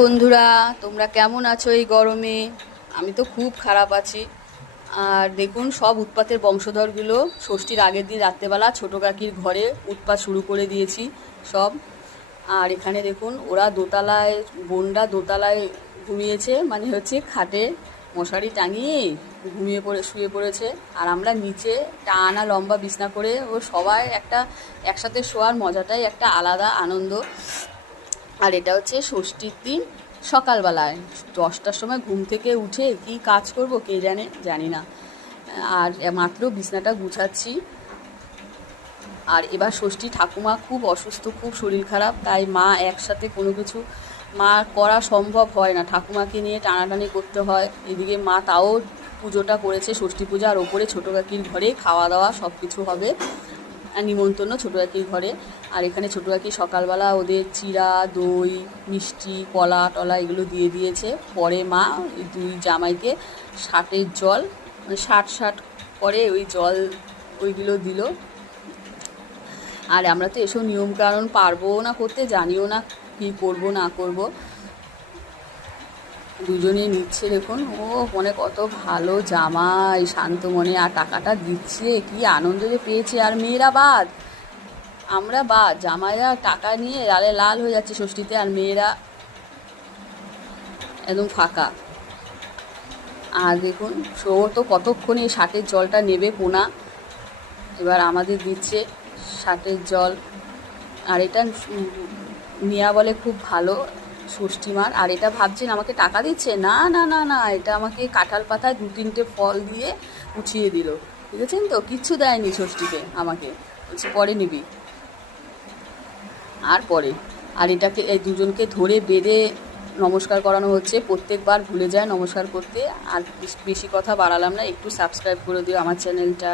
বন্ধুরা, তোমরা কেমন আছো এই গরমে? আমি তো খুব খারাপ আছি। আর দেখুন, সব উৎপাতের বংশধরগুলো ষষ্ঠীর আগের দিন রাত্রেবেলা ছোটো কাকির ঘরে উৎপাত শুরু করে দিয়েছি সব। আর এখানে দেখুন, ওরা দোতলায়, বোনরা দোতলায় ঘুমিয়েছে মানে হচ্ছে খাটে মশারি টাঙিয়ে ঘুমিয়ে পড়ে, শুয়ে পড়েছে। আর আমরা নিচে টানা লম্বা বিছনা করে ও সবাই একটা একসাথে শোয়ার মজাটাই একটা আলাদা আনন্দ। আর এটা হচ্ছে ষষ্ঠীর দিন সকালবেলায় দশটার সময় ঘুম থেকে উঠে কি কাজ করব কে জানে, জানি না। আর মাত্র বিছনাটা গুছাচ্ছি। আর এবার ষষ্ঠী ঠাকুমা খুব অসুস্থ, খুব শরীর খারাপ, তাই মা একসাথে কোনো কিছু, মা করা সম্ভব হয় না। ঠাকুমাকে নিয়ে টানাটানি করতে হয়। এদিকে মা তাও পুজোটা করেছে, ষষ্ঠী পূজা আর ওপরে, ছোটো কাকির ঘরে, খাওয়া দাওয়া সব কিছু হবে। নিমন্ত্রণ ছোটো কাকির ঘরে। আর এখানে ছোটো কাকি সকালবেলা ওদের চিড়া দই, মিষ্টি, কলা, টলা এগুলো দিয়ে দিয়েছে। পরে মা দুই জামাইকে ষাটের জল মানে ষাট ষাট করে ওই জল ওইগুলো দিল। আর আমরা তো এসব নিয়মকানুন পারব না, করতে জানিও না কী করব না করব। দুজনেই নিচ্ছে দেখুন। ও মনে কত ভালো জামাই, শান্ত মনে। আর টাকাটা দিচ্ছে, কি আনন্দ যে পেয়েছে। আর মেয়েরা বাদ। আমরা বাদ। জামাইরা টাকা নিয়ে লালে লাল হয়ে যাচ্ছে ষষ্ঠীতে, আর মেয়েরা একদম ফাঁকা। আর দেখুন সো তো কতক্ষণে ষাটের জলটা নেবে পোনা। এবার আমাদের দিচ্ছে ষাটের জল। আর এটা মিয়া বলে খুব ভালো। ষষ্ঠী মার আর এটা ভাবছেন আমাকে টাকা দিচ্ছে? না না না না, এটা আমাকে কাঁঠাল পাতায় দু তিনটে ফল দিয়ে উঠিয়ে দিল। বুঝেছেন তো? কিচ্ছু দেয়নি ষষ্ঠীতে আমাকে। বলছে, পরে নিবি। আর পরে। আর এটাকে, এই দুজনকে ধরে বেঁধে নমস্কার করানো হচ্ছে। প্রত্যেকবার ভুলে যায় নমস্কার করতে। আর বেশি কথা বাড়ালাম না। একটু সাবস্ক্রাইব করে দিও আমার চ্যানেলটা